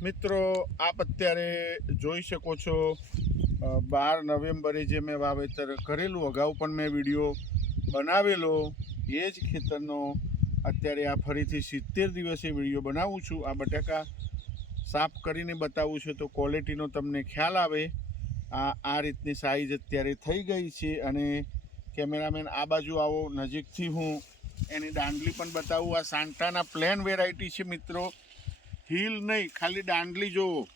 મિત્રો, આપ અત્યારે જોઈ શકો છો બાર નવેમ્બરે જે મેં વાવેતર કરેલું, અગાઉ પણ મેં વીડિયો બનાવેલો, એ જ ખેતરનો અત્યારે આ ફરીથી સિત્તેર દિવસે વીડિયો બનાવું છું. આ બટાકા સાફ કરીને બતાવું છું તો ક્વોલિટીનો તમને ખ્યાલ આવે. આ આ રીતની સાઈઝ અત્યારે થઈ ગઈ છે અને કેમેરામેન આ બાજુ આવો, નજીકથી હું એની દાંડલી પણ બતાવું. આ સાંટાના પ્લેન વેરાયટી છે મિત્રો. હીલ નહીં, ખાલી દાંડલી જોવો.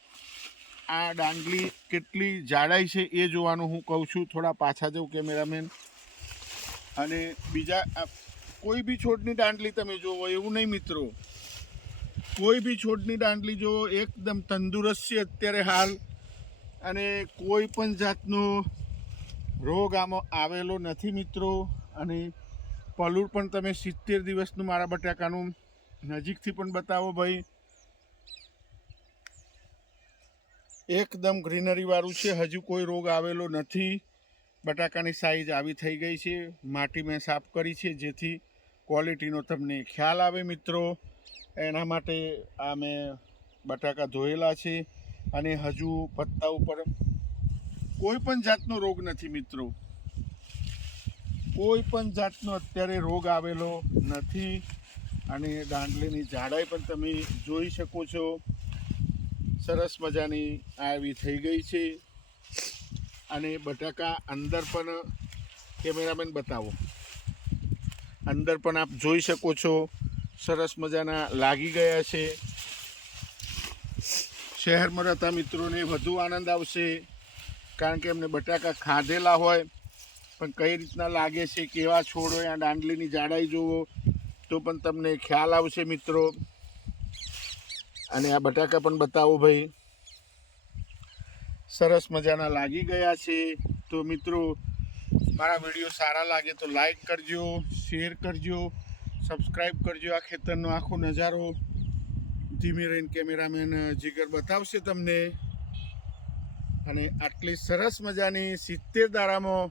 આ દાંડલી કેટલી જાડાઈ છે એ જોવાનું હું કહું છું. થોડા પાછા જાઉં કેમેરામેન. અને બીજા કોઈ બી છોડની દાંડલી તમે જોવો, એવું નહીં મિત્રો. કોઈ બી છોડની દાંડલી જોવો, એકદમ તંદુરસ્ત છે અત્યારે હાલ. અને કોઈ પણ જાતનો રોગ આમાં આવેલો નથી મિત્રો. અને પલુર પણ તમે સિત્તેર દિવસનું મારા બટાકાનું નજીકથી પણ બતાવો ભાઈ. એકદમ ગ્રીનરીવાળું છે. હજુ કોઈ રોગ આવેલો નથી. બટાકાની સાઈઝ આવી થઈ ગઈ છે. માટી મેં સાફ કરી છે. જેથી ક્વોલિટીનો તમને ખ્યાલ આવે મિત્રો. એના માટે આ મેં બટાકા ધોયેલા છે. અને હજુ પત્તા ઉપર કોઈ પણ જાતનો રોગ નથી મિત્રો. કોઈ પણ જાતનો અત્યારે રોગ આવેલો નથી. અને દાંડલીની જાડાઈ પણ તમે જોઈ શકો છો. સરસ મજાની આવી થઈ ગઈ છે. અને બટાકા અંદર પણ કેમેરામેન બતાવો. અંદર પણ આપ જોઈ શકો છો, સરસ મજાના લાગી ગયા છે. શહેરમાં રહેતા મિત્રોને વધુ આનંદ આવશે, કારણ કે એમને બટાકા ખાધેલા હોય. પણ કઈ રીતના લાગે છે, કેવા છોડ હોય, આ દાંડલીની જાડાઈ જુઓ તો પણ તમને ખ્યાલ આવશે મિત્રો. અને આ બટાકા પણ બતાવો ભાઈ. સરસ મજાના લાગી ગયા છે. તો મિત્રો, મારા વીડિયો સારા લાગે તો લાઈક કરજો, શેર કરજો સબસ્ક્રાઈબ કરજો આ ખેતરનો આખો નજારો. ધીમે રહીને કેમેરામેન જીગર બતાવશે તમને. અને આટલી સરસ મજાની સિત્તેર દારામાં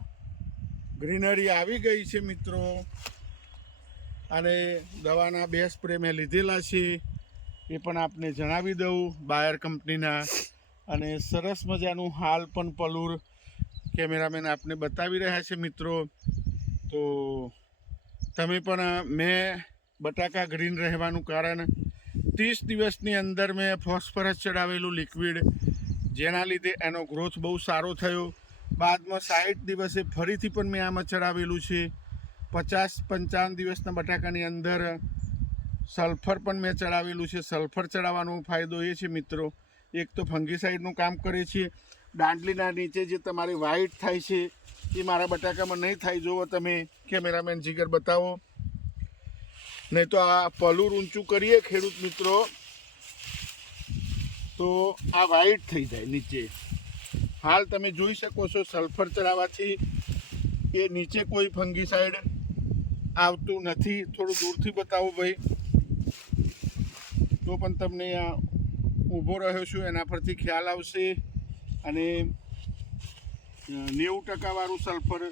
ગ્રીનરી આવી ગઈ છે મિત્રો. અને દવાના બે સ્પ્રે મેં લીધેલા છે. એ પણ આપને જણાવી દઉં બાયર કંપનીના. અને સરસ મજાનું હાલ પણ પલુર કેમેરામેન આપને બતાવી રહ્યા છે મિત્રો. તો તમે પણ, મેં બટાકા ગ્રીન રહેવાનું કારણ, ત્રીસ દિવસની અંદર મેં ફોસ્ફરસ ચડાવેલું લિક્વિડ, જેના લીધે એનો ગ્રોથ બહુ સારો થયો. બાદમાં સાઠ દિવસે ફરીથી પણ મેં આમાં ચડાવેલું છે. પચાસ પંચાવન દિવસના બટાકાની અંદર સલ્ફર પણ મેં ચડાવેલું છે. સલ્ફર ચડાવવાનો ફાયદો એ છે મિત્રો. એક તો ફંગીસાઇડનું કામ કરે છે. દાંડલીના નીચે જે તમારી વાઇટ થાય છે, એ મારા બટાકામાં નહીં થાય. જુઓ તમે, કેમેરામેન જીગર બતાવો. નહીં તો આ પલુર ઊંચું કરીએ ખેડૂત મિત્રો. તો આ વાઇટ થઈ જાય નીચે. હાલ તમે જોઈ શકો છો સલ્ફર ચડાવવાથી એ નીચે કોઈ ફંગીસાઇડ આવતું નથી. થોડું દૂરથી બતાવો ભાઈ. તો પણ તમને આ ઊભો રહ્યો છું, એના પરથી ખ્યાલ આવશે. અને નેવું ટકાવાળું સલ્ફર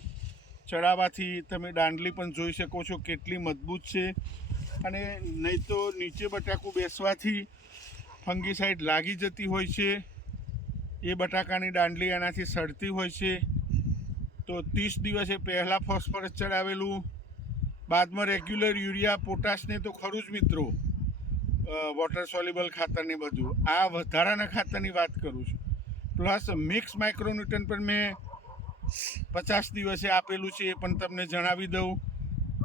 ચડાવવાથી તમે દાંડલી પણ જોઈ શકો છો કેટલી મજબૂત છે. અને નહીં તો નીચે બટાકું બેસવાથી ફંગીસાઇડ લાગી જતી હોય છે. એ બટાકાની દાંડલી એનાથી સડતી હોય છે. તો ત્રીસ દિવસે પહેલાં ફોસ્ફરસ ચડાવેલું. બાદમાં રેગ્યુલર યુરિયા, પોટાશને તો ખરું જ મિત્રો. વોટર સોલ્યુબલ ખાતરને બધું. આ વધારાના ખાતરની વાત કરું છું. પ્લસ મિક્સ માઇક્રોન્યુટન પણ મેં પચાસ દિવસે આપેલું છે એ પણ તમને જણાવી દઉં.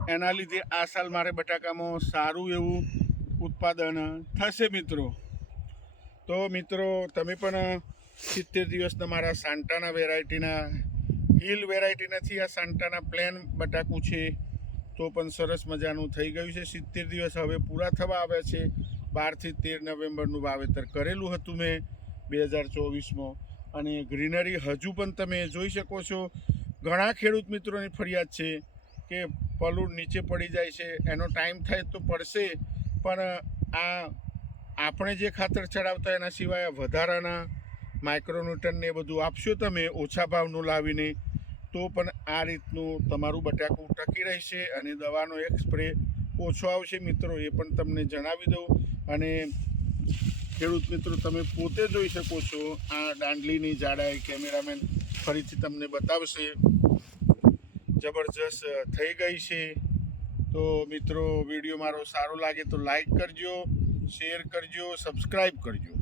એના લીધે આ સાલ મારે બટાકામાં સારું એવું ઉત્પાદન થશે મિત્રો. તો મિત્રો, તમે પણ સિત્તેર દિવસ તમારા સાંટાના વેરાયટીના, હિલ વેરાયટી નથી આ સાંટાના પ્લેન બટાકું છે, તો પણ સરસ મજાનું થઈ ગયું છે. સિત્તેર દિવસ હવે પૂરા થવા આવ્યા છે. બારથી તેર નવેમ્બરનું વાવેતર કરેલું હતું મેં બે હજાર ચોવીસમાં. અને ગ્રીનરી હજુ પણ તમે જોઈ શકો છો. ઘણા ખેડૂત મિત્રોની ફરિયાદ છે કે પલુર નીચે પડી જાય છે, એનો ટાઈમ થાય તો પડશે, પણ, આ આપણે જે ખાતર ચડાવતા એના સિવાય વધારાના માઇક્રોન્યુટન ને બધું આપશો તમે ઓછા ભાવનું લાવીને, તો પણ આ રીતનું તમારું બટાકું ટકી રહેશે અને દવાનો એક સ્પ્રે ઓછો આવશે મિત્રો, એ પણ તમને જણાવી દઉં. અને ખેડૂત મિત્રો, તમે પોતે જોઈ શકો છો, આ દાંડલીની જાડાઈ કેમેરામેન ફરીથી તમને બતાવશે. જબરજસ્ત થઈ ગઈ છે. તો મિત્રો, વીડિયો મારો સારો લાગે તો લાઈક કરજો, શેર કરજો, સબસ્ક્રાઈબ કરજો.